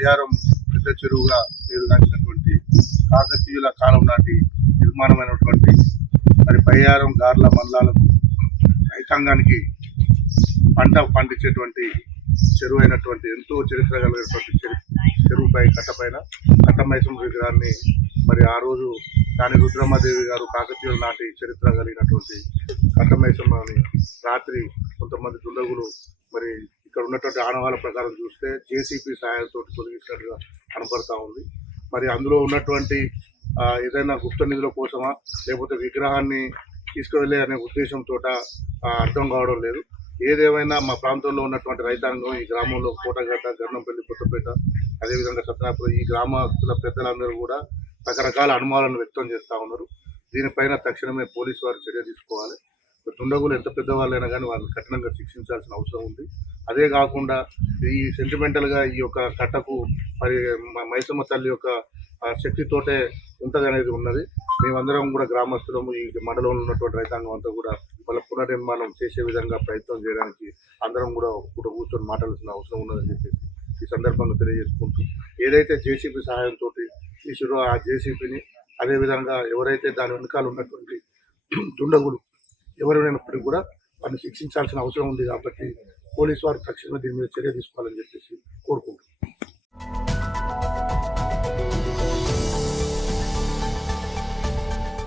బయ్యారం పెద్ద చెరువుగా పేరుగాంచినటువంటి కాకతీయుల కాలం నాటి నిర్మాణమైనటువంటి మరి బయ్యారం గార్ల మండలాలకు రైతాంగానికి పంట పండించేటువంటి చెరువు అయినటువంటి ఎంతో చరిత్ర కలిగినటువంటి చెరువుపై కట్టపైన కట్టమైసం విగ్రహాన్ని మరి ఆ రోజు దాని రుద్రమ్మదేవి గారు కాకతీయుల నాటి చరిత్ర కలిగినటువంటి కట్టమైసమ్మని రాత్రి కొంతమంది దుండగులు మరి ఇక్కడ ఉన్నటువంటి ఆనవాళ్ళ ప్రకారం చూస్తే జేసీపీ సహాయంతో తొలగించినట్టుగా కనపడతా ఉంది. మరి అందులో ఉన్నటువంటి ఏదైనా గుప్త నిధుల కోసమా లేకపోతే విగ్రహాన్ని తీసుకువెళ్ళే అనే ఉద్దేశంతో అర్థం కావడం లేదు. ఏదేమైనా మా ప్రాంతంలో ఉన్నటువంటి రైతాంగం ఈ గ్రామంలో కోటగడ్డ, గన్నంపల్లి, కొత్తపేట, అదేవిధంగా సత్యనాపురం ఈ గ్రామస్తుల పెద్దలందరూ కూడా రకరకాల అనుమానాలను వ్యక్తం చేస్తూ ఉన్నారు. దీనిపైన తక్షణమే పోలీసు వారు చర్య తీసుకోవాలి. దుండగులు ఎంత పెద్దవాళ్ళైనా కానీ వాళ్ళని కఠినంగా శిక్షించాల్సిన అవసరం ఉంది. అదే కాకుండా ఈ సెంటిమెంటల్గా ఈ యొక్క కట్టకు మరి మైసమ్మ తల్లి యొక్క శక్తితోటే ఉంటుంది అనేది ఉన్నది. మేమందరం కూడా గ్రామస్తులము ఈ మండలంలో ఉన్నటువంటి రైతాంగం అంతా కూడా వాళ్ళ పునర్నిర్మాణం చేసే విధంగా ప్రయత్నం చేయడానికి అందరం కూడా కూర్చొని మాట్లాడాల్సిన అవసరం ఉన్నదని చెప్పేసి ఈ సందర్భంగా తెలియజేసుకుంటూ, ఏదైతే జేసీబీ సహాయంతో తీసిరో ఆ జేసీబీని అదేవిధంగా ఎవరైతే దాని వెనకాల ఉన్నటువంటి దుండగులు ఎవరైనప్పటికీ కూడా వారిని శిక్షించాల్సిన అవసరం ఉంది. కాబట్టి పోలీసు వారు తక్షణమే దీని మీద చర్య తీసుకోవాలని చెప్పేసి కోరుకుంటున్నాం.